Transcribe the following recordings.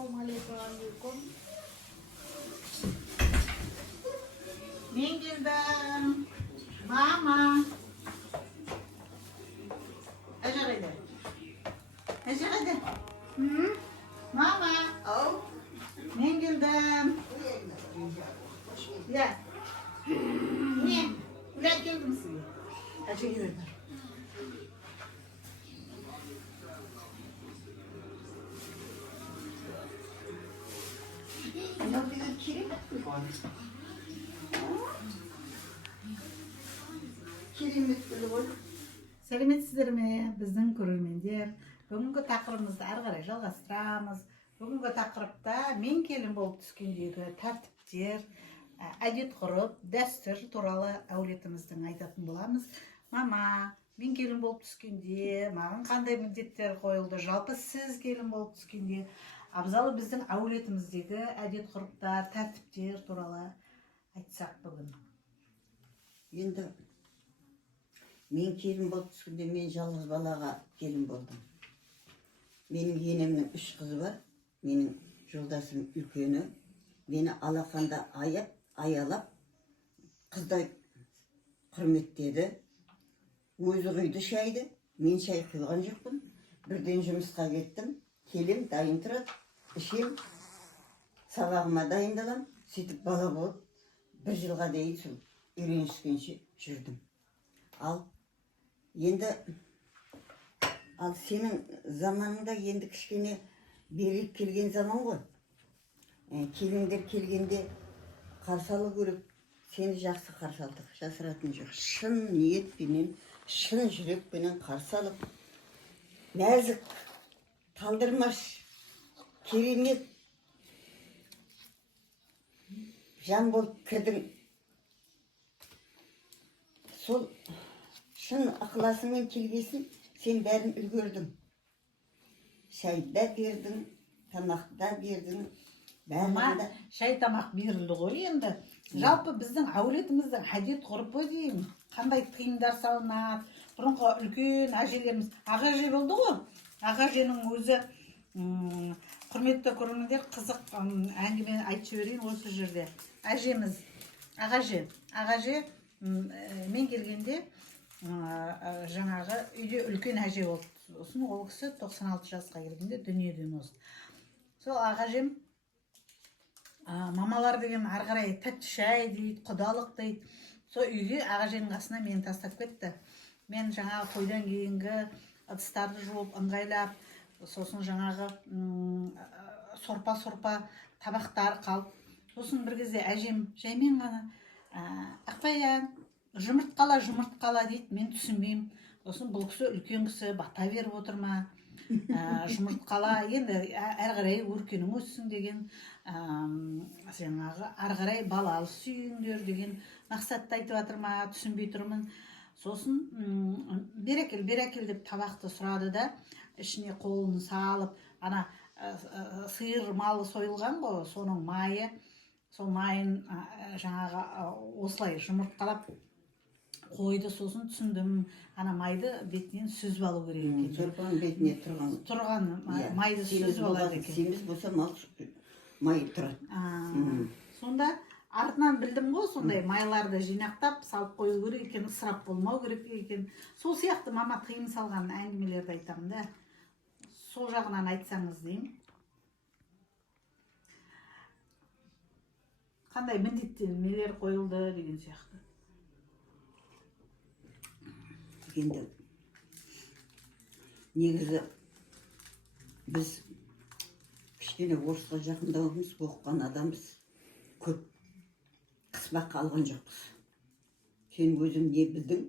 Assalamualaikum. Men geldim. Mama. Aja hadi. Aja hadi. Mama. Oh. Men geldim. Ya. Ne? Ulan geldim size. Aja geldim. Ne bir kirim mi var? Kirimlik olur. Сәлеметсіздерме біздің көрермендер? Бүгінгі тақырыбымызды ары қарай жалғастырамыз. Бүгінгі тақырыпта мен келін болып түскендегі тәртіптер, әдет ғұрып, дәстүр туралы әулетіміздің айтатын боламыз. Мама, мен келін болып түскенде маған қандай міндеттер қойылды? Жалпы сіз келін болып түскенде абзалы біздің әулетіміздегі әдет ғұрыптар, тәртіптер туралы айтсақ бүгін. Енді мен келін болып түскенде мен жалғыз балаға келін болдым. Менің енемнің 3 қызы бар. Менің жолдасым үлкені. Мені алақанда аялап, қыздай құрметтеді. Өзі құйды шайды. Мен шай құйған жоқпын. Бірден жұмысқа кеттім. Келем, дайын тұрады. Ішем, сабағыма дайындалам. Сөйтіп бала болып, 1 жылға дейін сол үйреніскенше жүрдім. Ал сенің заманыңда енді кішкене беріп келген заман ғой. Келіндер келгенде қарсы алу керек. Сені жақсы қарсы алдық, жасыратын жоқ. Шын ниетпенен, шын жүрекпенен қарсы алып, нәзік, талдырмаш, керемет жан болып кірдің. Сол шын ықыласыңмен келгесін, сен бәрін үлгердің. Шайды бердің, тамақта бердің, бәрінде. Шай тамақ берілді ғой енді. Жалпы біздің әулетіміздің әдет ғұрпы деймін. Қандай тыйымдар салынады. Бұрынғы үлкен әжелеріміз, аға әже болды ғой. Аға әженің өзі, құрметті көрермендер, қызық әңгіме айтып жіберейін осы жерде. Әжеміз, аға әже мен келгенде жаңағы үйде үлкен әже болды. Сосын ол кісі 96 жасқа келгенде дүниеден озды. Сол ағажем мамалар деген ары қарай тәтті шай дейді, құдалық дейді. Сол үйге ағаженің қасына мені тастап кетті. Мен жаңағы тойдан кейінгі ыдыстарды жуып, ыңғайлап, сосын жаңағы сорпа табақтар қалып. Сосын бір кезде әжем жаймен ғана Ақбая, жұмыртқала дейді, мен түсінбеймін. Сосын бұл кісі үлкен кісі бата беріп отыр ма? Жұмыртқала, енді әрі қарай өркенің өссін деген, ары қарай балалы сүйіңдер деген мақсатты айтып жатыр ма? Түсінбей тұрмын. Сосын берекел деп табақты сұрады да, ішіне қолын салып, ана сиыр малы сойылған ғой, соның майы, сол майын жаңағы осылай жұмыртқалап қойды. Сосын түсіндім, ана майды бетінен сүзіп алу керек екен. Сорпаның бетіне тұрған майды сүзіп алады екен. Семіз болса май тұрады. Сонда артынан білдім ғой, сондай майларды жинақтап салып қою керек екен, ысырап болмау керек екен. Сол сияқты мама тыйым салған әңгімелерді айтамын да. Сол жағынан айтсаңыз деймін. Қандай міндеттемелер қойылды деген сияқты. Енді негізі біз кішкене орысқа жақындауымыз, оқыған адамбыз, көп қыспаққа алған жоқпыз. Сен өзің не білдің,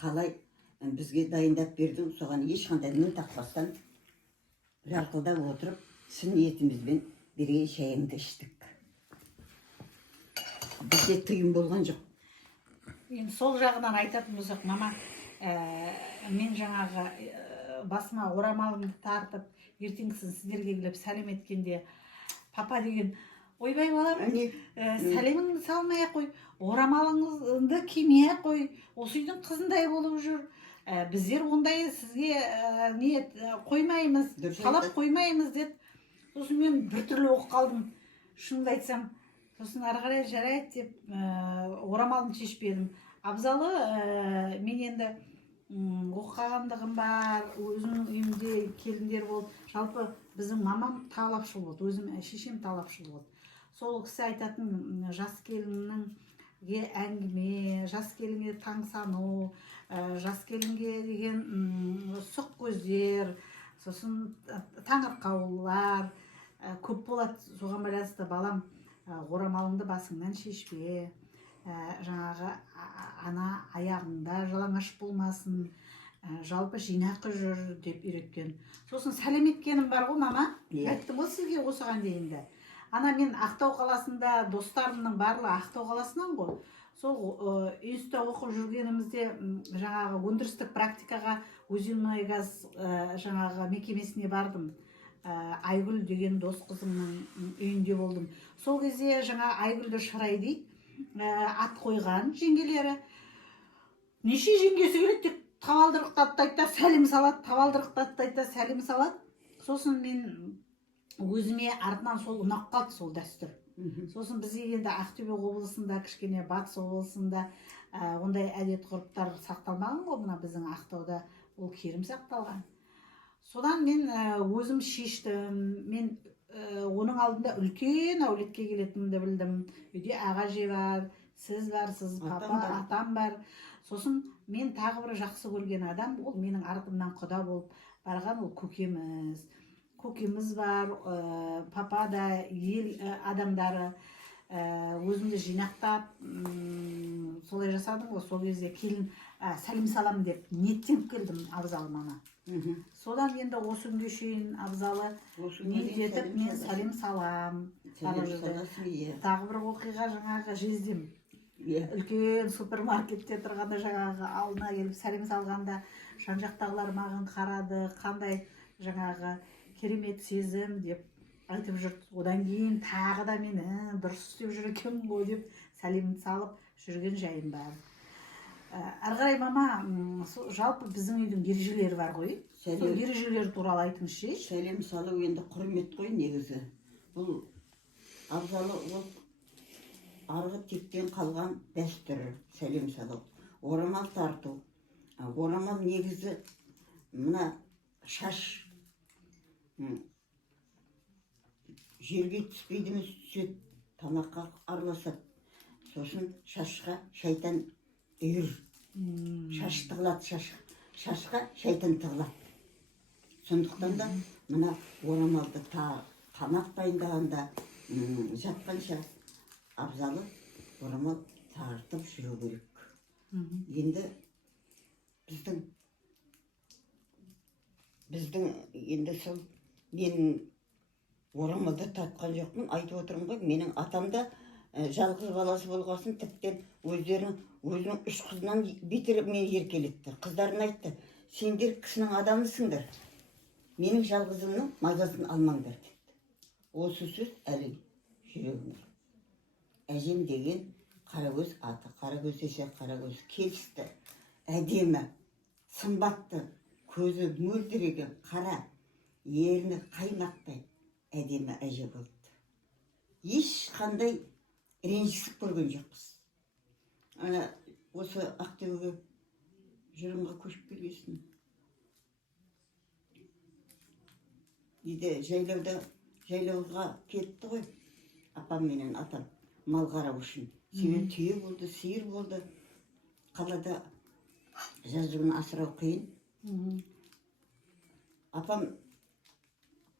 қалай бізге дайындап бердің, соған ешқандай мін тақпастан жарқылдап отырып, сын ниетімізбен берген шайыңды іштік. Бізде тыйым болған жоқ. Енді сол жағынан айтатын болсақ, мама, мен жаңағы басыма орамалымды тартып, ертеңгісін сіздерге келіп сәлем еткенде, папа деген, ойбай балам, сәлеміңді салмай-ақ қой, орамалыңызды кимей-ақ қой, осы үйдің қызындай болып жүр. Біздер ондай сізге қоймаймыз, талап қоймаймыз деді. сосын мен біртүрлі оқып қалдым шынымды айтсам. Сосын ары қарай жарайды деп орамалын шешпедім. Абзалы мен енді оқығандығым бар, өзімнің үйімде келіндер болды. Жалпы біздің мамам талапшыл болды, өзім шешем талапшыл болды. Сол кісі айтатын жас келіннің әңгіме, жас келінге таңсану, жас келінге деген сұқ көздер, сосын таңырқаулар көп болады. Соған байланысты балам орамалыңды басыңнан шешпе, жаңағы ана аяғыңда жалаңаш болмасын, жалпы жинақы жүр деп үйреткен. Сосын сәлем еткенім бар ғой, мама. Айттым ғой сізге осыған дейінді. Ана мен Ақтау қаласында, достарымның барлығы Ақтау қаласынан ғой. Сол институтта оқып жүргенімізде жаңағы өндірістік практикаға Өзенмұнайгаз жаңағы мекемесіне бардым. Айгүл деген дос қызымның үйінде болдым. Сол кезде жаңа Айгүлді Шырай дейді, ат қойған жеңгелері. Неше жеңгесі келеді тек табалдырықтатты, сәлем салады, табалдырықтатты, сәлем салады. Сосын мен өзіме артынан сол ұнап қалды сол дәстүр. Сосын біз енді Ақтөбе облысында, кішкене Батыс облысында ондай әдет ғұрыптар сақталмаған ғой, мына біздің Ақтауда ол керім сақталған. Содан мен өзім шештім. Мен оның алдында үлкен әулетке келетінімді білдім. Үйде аға-әже бар, сіз барсыз, папа, атам бар. Сосын мен тағы бір жақсы көрген адам, ол менің артымнан құда болып барған, ол көкеміз. Көкеміз бар, папа да, ел адамдары, өзімді жинақтап, солай жасадым ғой. Сол кезде келін сәлем салам деп ниеттеніп келдім Абзалы мама. Содан енді осы күнге шейін Абзалы ниет етіп мен сәлем салам. Тағы бір оқиға жаңағы жездем. Үлкен супермаркетте тұрғанда жаңағы алдына келіп сәлем салғанда жан жақтағылар маған қарады, қандай жаңағы керемет сезім деп айтып жүрді. Одан кейін тағы да мені дұрыс істеп жүр екен ғой деп сәлем салып жүрген жайым бар. Ары қарай мама, жалпы біздің үйдің ережелері бар ғой. Сол ережелер туралы айтыңызшы. Сәлем салу енді құрмет қой негізі. Бұл Абзалы ол арғы тектен қалған дәстүр, сәлем салу. Орамал тарту. Орамал негізі мына шаш жерге түспейді ме түседі, тамаққа араласады. Сосын шашқа шайтан үйір. Шаш тығылады, шашқа шайтан тығылады. Сондықтан да мына орамалды тамақ дайындағанда жатқанша Абзалы орамал тартып жүру керек. Енді біздің енді сол мен орамалды тартқан жоқпын, айтып отырмын ғой. Менің атам да жалғыз баласы болғасын, тіптен өзінің 3 қызынан бетер мені еркелетті. Қыздарына айтты, сендер кісінің адамысыңдар, менің жалғызымның мазасын алмаңдар деді. Осы сөз әлі жүрегімде. Әжем деген қарагөз аты, қарагөз десе қарагөз, келісті, әдемі, сымбатты, көзі мөлдіреген, қара, ерні қаймақтай әдемі әже болды. Ешқандай ренжісіп көрген жоқпыз. Осы Ақтөбеге жырымға көшіп келгесін. Жайлауға кетті ғой, апам менен атам мал қарау үшін. Себебі түйе болды, сиыр болды. Қалада жазуын асырау қиын. Апам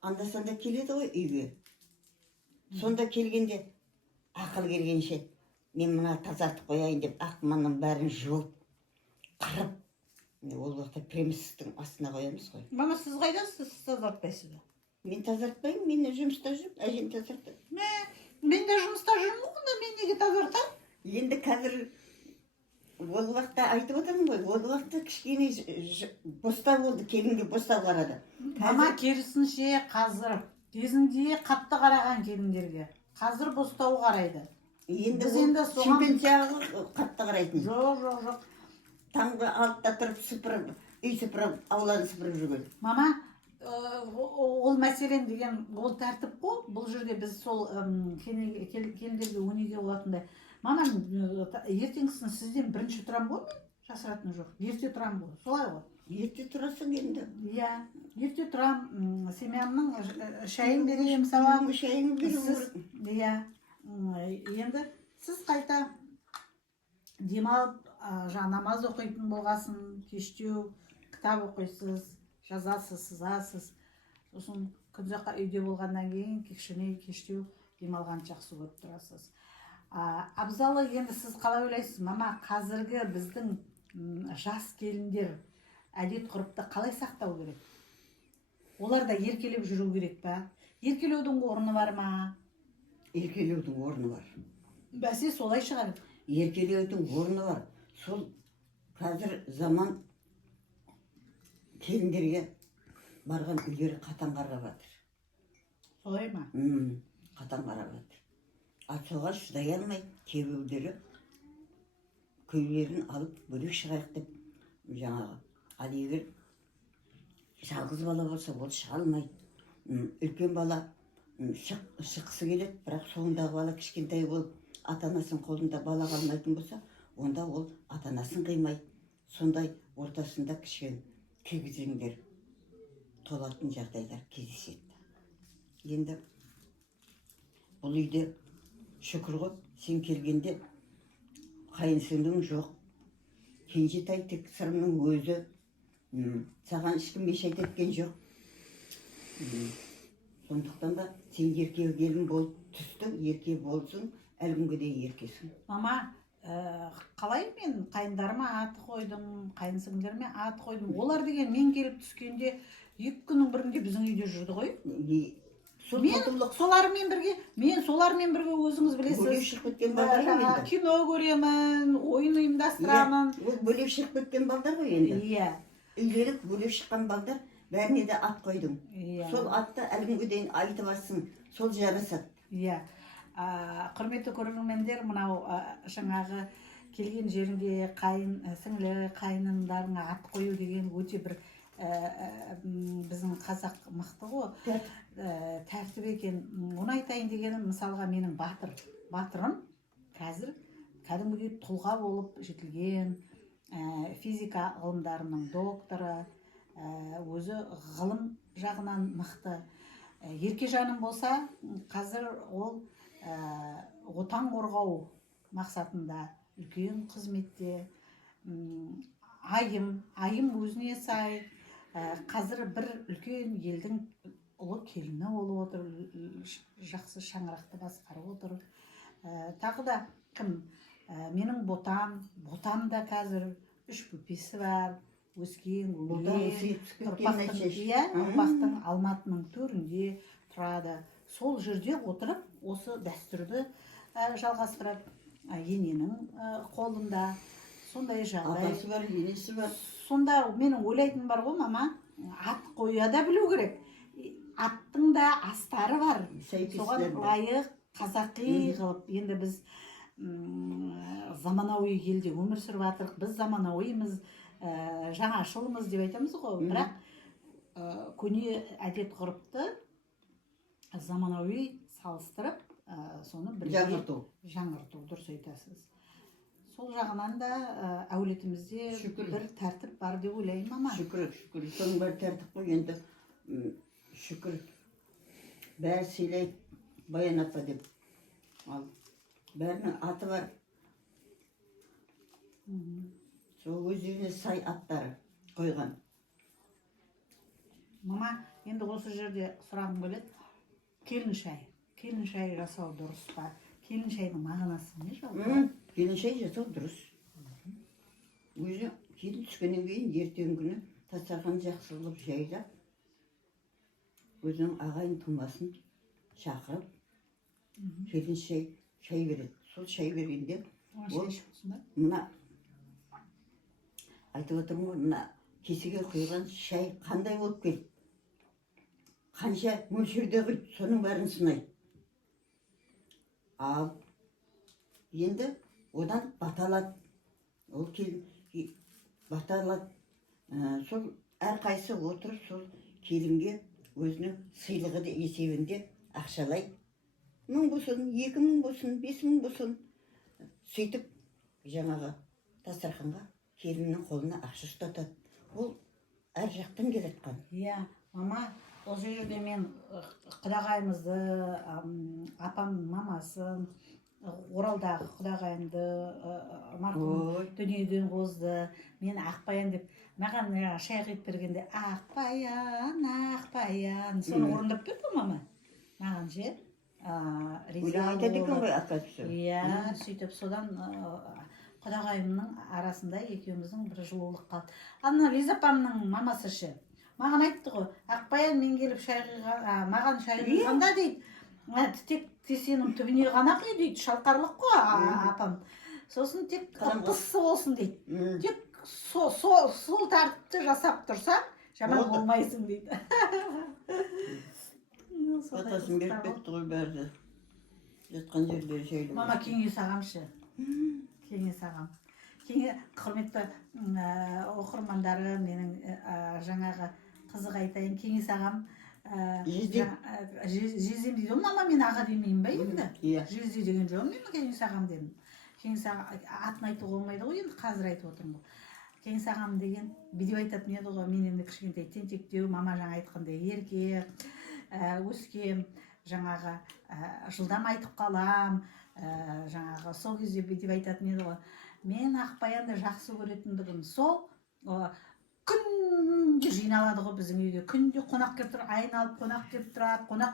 анда-санда келеді ғой үйге. Сонда келгенде ақыл келгенше мен мына тазартып қояйын деп ақманның бәрін жуып, қырып, ол уақытта премистің астына қоямыз ғой. Мама, сіз қайдасыз, сіз тазартпайсыз ба? Мен тазартпаймын, мен жұмыста жүріп, әжем тазартады. Мен де жұмыста жүрмін, онда мен неге тазартам? Енді қазір ол уақытта айтып отырмын ғой, ол уақытта кішкене бостау болды, келінге бостау қарады. Мама, керісінше қазір кезінде қатты қараған келіндерге, қазір бостау қарайды. Енді чемпионшағы қатты қарайтын. Жоқ. Таңғы 6-да тұрып сыпырып, үй сыпырып, ауланы сыпырып жүрген. Мама, ол мәселен деген ол тәртіп қой. Бұл жерде біз сол келіндерге өнеге болатындай. Мамам ертеңгісін сізден бірінші тұрам ғой, мен жасыратыны жоқ. Ерте тұрам ғой, солай ғой. Ерте тұрасың енді. Иә, ерте тұрам, семьямның шайын беремін саған. Шайын беремін. Иә, енді сіз қайта демалып, намаз оқитын болғасын, кештеу, кітап оқисыз, жазасыз, сызасыз. Сосын күнзаққа үйде болғаннан кейін кешкіне кештеу демалған жақсы көріп тұрасыз. Абзалы, енді сіз қалай ойлайсыз, мама, қазіргі біздің жас келіндер әдет ғұрыпты қалай сақтау керек? Олар да еркелеп жүру керек па? Еркелеудің орны бар ма? Еркелеудің орны бар. Бәсе солай шығар. Еркелеудің орны бар. Сол қазір заман келіндерге барған үйлері қатан қарап жатыр. Солай ма? Қатан қарап жатыр. Соға шыдай алмай, кейбіреулері көйлерін алып бөлек шығайық деп жаңағы. Ал егер жалғыз бала болса, ол шыға алмайды. Үлкен бала шыққысы келеді, бірақ соңындағы бала кішкентай болып, ата-анасын қолында бала қалмайтын болса, онда ол ата-анасын қимайды. Сондай ортасында кішкен күйгізеңдер толатын жағдайлар кездеседі. Енді бұл үйде шүкір ғой, сен келгенде қайынсіңлің жоқ. Кенжетай тек сырымның өзі. Саған ешкім еш айтеткен жоқ. Сондықтан да сен ерке келін болып түстің, ерке болсын, әлгінге де еркесің. Мама, қалай мен қайындарыма ат қойдым, қайынсіңлеріме ат қойдым. Олар деген мен келіп түскенде 2 күннің бірінде біздің үйде жүрді ғой. Мен солармен бірге өзіңіз білесіз. Бөлек шығып кеткен балдар ғой енді. Кино көремін, ойын ұйымдастырамын. Ол бөлек шығып кеткен балдар ғой енді. Иә. Үйлеріп бөлек шыққан балдар, бәріне де ат қойдым. Сол атты әлгінге дейін айтып алсын, сол жарасады. Иә. Құрметті көрермендер, мынау жаңағы келген жерінде қайын сіңлі қайныңдарына ат қою деген өте бір біздің қазақ мықты ғой, тәртіп екен. Оны айтайын дегенім, мысалға менің батырым қазір кәдімгідей тұлға болып жетілген, физика ғылымдарының докторы, өзі ғылым жағынан мықты. Еркежаным болса, қазір ол отан қорғау мақсатында үлкен қызметте. Айым өзіне сай, қазір бір үлкен елдің ұлы келіні болып отыр, жақсы шаңырақты басқарып отыр. Тағы да кім? Менің ботам да қазір 3 бөпесі бар, өскен, ұрпақтың Алматының төрінде тұрады. Сол жерде отырып, осы дәстүрді жалғастырып, ененің қолында сондай жағдай. Атасы бар, енесі бар. Сонда менің ойлайтыным бар ғой, мама, ат қоя да білу керек. Аттың да астары бар. Соған лайық қазақи қылып, енді біз заманауи елде өмір сүріп жатырық, біз заманауимыз, жаңашылмыз деп айтамыз ғой. Бірақ көне әдет ғұрыпты заманауи салыстырып, соны бірге жаңғырту, дұрыс айтасыз. Сол жағынан да әулетімізде бір тәртіп бар деп ойлаймын, мама. Шүкір. Соның бар тәртіп қой, енді шүкір. Бәрі сыйлайды, Баян апа деп. Ал бәрінің аты бар. Сол өздеріне сай аттары қойған. Мама, енді осы жерде сұрағым келеді. Келін шай жасау дұрыс па? Келін шайдың мағынасы не жалпы? Келін шай жасау дұрыс. Өзі келін түскеннен кейін ертеңгі күні дастархан жақсылып жайлап, өзінің ағайын тумасын шақырып, келін шай береді. Сол шай бергенде мына айтып отырмын ғой, мына кесеге құйған шай қандай болып келді? Қанша мөлшерде құйды, соның бәрін сынайды. Ал енді одан баталады. Ол келін баталады. Сол әрқайсы отырып, сол келінге өзінің сыйлығы да есебінде ақшалай 1000 болсын, 2000 болсын, 5000 болсын. Сөйтіп жаңағы дастарханға келіннің қолына ақша ұстатады. Ол әр жақтан келатқан. Иә, мама, осы жерде мен құдағайымызды, апам мамасын, Оралдағы құдағайымды марқұм дүниеден қозды. Мен Ақбаян деп, маған шай құйып бергенде Ақбаян, Ақбаян, соны орындап берді мама. Маған ше. Айтады екен ғой акация. Иә, сөйтіп содан құдағайымның арасында екеуміздің бір жылулық қалды. Ана Лиза апамның мамасы ше. Маған айтты ғой, Ақбаян мен келіп шай құйған, маған шай құйғанда дейді, тек сенің түбіне ғана құй дейді, шалқарлық қой апам. Сосын тек қысы болсын дейді. Тек сол тәртіпті жасап тұрсаң, жаман болмайсың дейді. Батасын беріп кетті ғой бәрді. Жатқан жерлері жайлы. Мама кеңес ағам ше. Кеңес ағам. Құрметті оқырмандары, менің жаңағы қызық айтайын, кеңес ағам жездем дейді. Мама мен аға демеймін ба енді? Жезде деген жоқ, мен кеңес ағам дедім. Кеңес ағам атын айтуға болмайды ғой, енді қазір айтып отырмын ғой. Кеңес ағам деген бүйтіп айтатын еді ғой, мен енді кішкентай тентектеу, мама жаңа айтқандай ерке, өскен, жаңағы жылдам айтып қалам, жаңағы сол кезде бүйтіп айтатын еді ғой. Мен Ақбаянды жақсы көретіндігім сол, күнде жиналады ғой біздің үйге, күнде қонақ келіп тұрады, айналып қонақ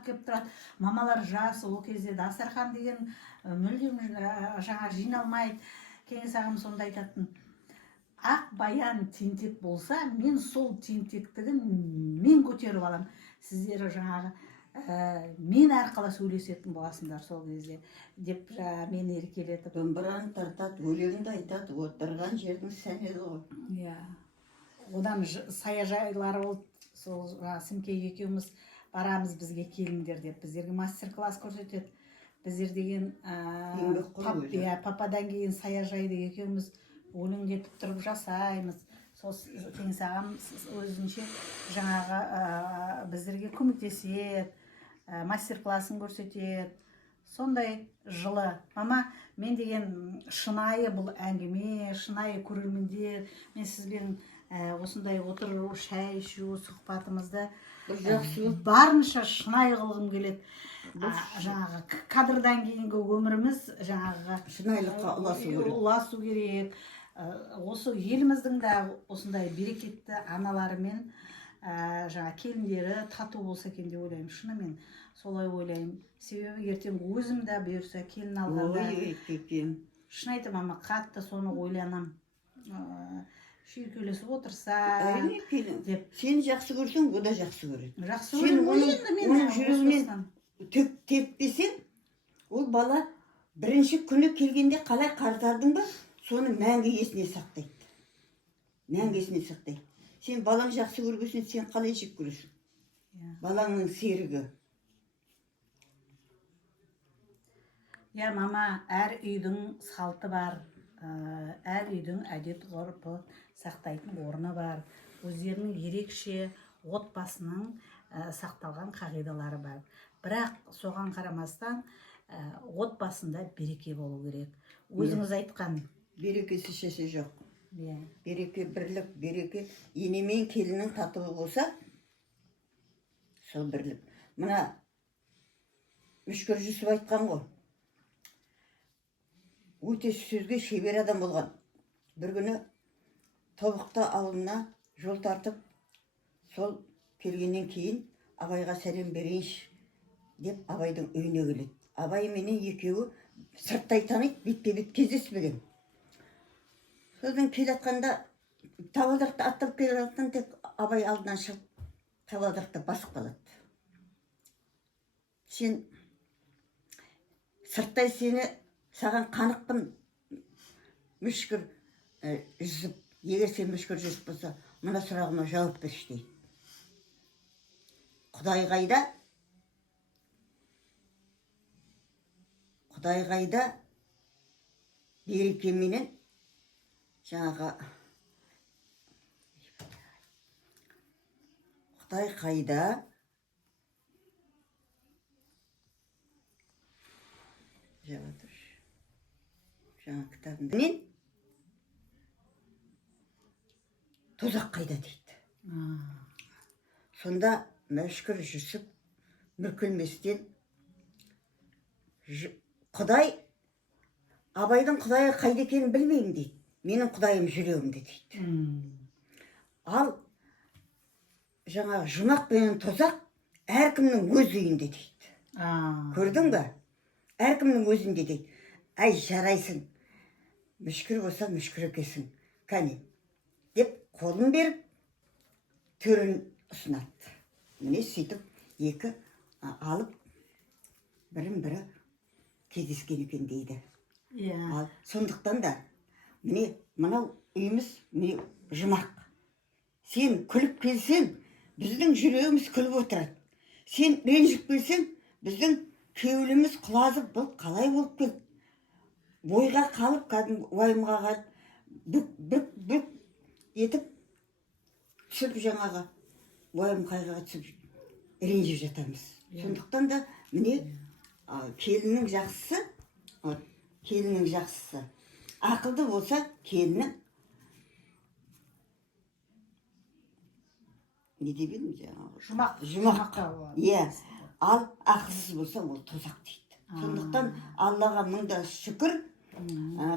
келіп тұрады, мамалар жас, ол кезде дастархан деген мүлдем жаңа жиналмайды. Кеңес ағам сонда айтатын, Ақбаян тентек болса, мен сол тентектігін мен көтеріп алам. Сіздер жаңағы мен арқылы сөйлесетін боласыңдар сол кезде деп мен еркелетіп. Домбыраны тартады, өлеңді айтады, отырған жердің сәні ғой. Иә. Одан саяжайлары болды, сол Сімке екеуміз барамыз бізге келіңдер деп, біздерге мастер-класс көрсетеді. Біздер деген пападан кейін саяжайды екеуміз өлеңдетіп тұрып жасаймыз. Сол Кеңес ағам өзінше жаңағы біздерге көмектеседі, мастер-классын көрсетеді. Сондай жылы. Мама, мен деген шынайы бұл әңгіме, шынайы көрермендер, мен сізбен осындай отыру, шай ішу, сұхбатымызды барынша шынайы қылғым келеді. Жаңағы кадрдан кейінгі өміріміз жаңағы шынайылыққа ұласу керек. Осы еліміздің де осындай берекетті аналарымен жаңа келіндері тату болса екен деп ойлаймын. Шынымен солай ойлаймын. Себебі ертең өзім де бұйырса келін алғанда шын айтамын, мама, қатты соны ойланам. Шүйіркелесіп отырса деп. Сен жақсы көрсең, о да жақсы көреді. Жақсы көреді. Оның жүрегінен теппесең, ол бала бірінші күні келгенде қалай қартардың ба, соны мәңгі есіне сақтайды. Мәңгі есіне сақтайды. Сен балаң жақсы көргесін, сен қалай жек көресің? Балаңның серігі. Я, мама, әр үйдің салты бар, әр үйдің әдет ғұрпы сақтайтын орны бар. Өздерінің ерекше отбасының сақталған қағидалары бар. Бірақ соған қарамастан отбасында береке болу керек. Өзіңіз айтқан. Берекесі шеше жоқ. Береке бірлік, береке енемен келінің татуы болса, сол бірлік. Мына Мүшкір Жүсіп айтқан ғой. Өте сөзге шебер адам болған. Бір күні Тобықты ауылына жол тартып, сол келгеннен кейін Абайға сәлем берейінші деп Абайдың үйіне келеді. Абай менен екеуі сырттай таниды, бетпе-бет кездеспеген. Содан келатқанда табалдырықты аттап келе жатқан, тек Абай алдынан шығып табалдырықты басып қалады. Сен сырттай сені саған қанықпын, Мүшкір Жүсіп. Егер сен Мүшкір Жүсіп болса, мына сұрағыма жауап берші дейді. Құдай қайда? Құдай қайда? Берекеменен жаңағы Қытай қайда? Жауатыр. Жаңа кітабында. Мен тозақ қайда дейді. Сонда Мәшкүр Жүсіп мүркілместен Құдай, Абайдың Құдайы қайда екенін білмеймін дейді. Менің Құдайым жүрегімде дейді. Ал жаңағы жұмақ пен тозақ әркімнің өз үйінде дейді. Көрдің бе? Әркімнің өзінде дейді. Әй, жарайсың. Мүшкір болса мүшкір екесің. Кәне, деп қолын беріп, төрін ұсынады. Міне сөйтіп екі алып бірін-бірі кездескен екен дейді. Ал сондықтан да міне мынау үйіміз міне жұмақ. Сен күліп келсең, біздің жүрегіміз күліп отырады. Сен ренжіп келсең, біздің кеуіліміз құлазып, бұл қалай болып келді? Бойға қалып, кәдімгі уайымға қалып, бүк етіп түсіп жаңағы уайым қайғыға түсіп ренжіп жатамыз. Сондықтан да міне келіннің жақсысы, ақылды болса келіннің не деп едім жаңағы? Жұмақ. Иә. Ал ақылсыз болса ол тозақ дейді. Сондықтан Аллаға мыңда шүкір,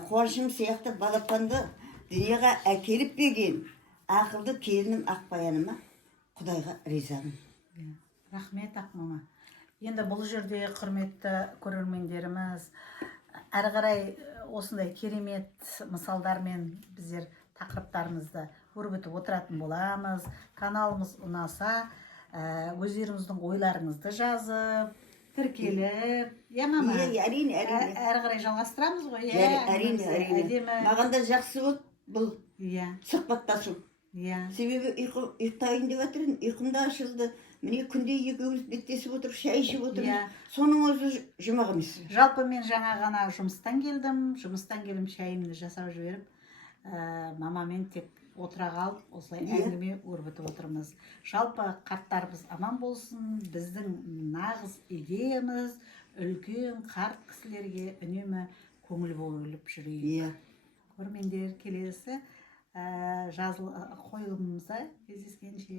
қуанышым сияқты балапанды дүниеға әкеліп берген ақылды келінім Ақбаяныма Құдайға ризамын. Рахмет, Ақмама. Енді бұл жерде құрметті көрермендеріміз, әрі қарай осындай керемет мысалдармен біздер тақырыптарымызды өрбітіп отыратын боламыз. Каналымыз ұнаса, өздеріңіздің ойларыңызды жазып, тіркеліп, мама? Әрине. Әрі қарай жалғастырамыз ғой? Әрине. Маған да жақсы болды бұл сұхбаттасу. Себебі ұйықтайын деп жатырмын, ұйқым да ашылды. Міне күнде екеуміз беттесіп отырып, шай ішіп отырмыз. Соның өзі жұмақ емес. Жалпы мен жаңа ғана жұмыстан келдім, шайымды жасап жіберіп, мамамен тек отыра қалып, осылай әңгіме өрбітіп отырмыз. Жалпы қарттарымыз аман болсын, біздің нағыз идеямыз үлкен қарт кісілерге үнемі көңіл бөліп жүрейік. Көрермендер, келесі қойылымымызда кездескенше.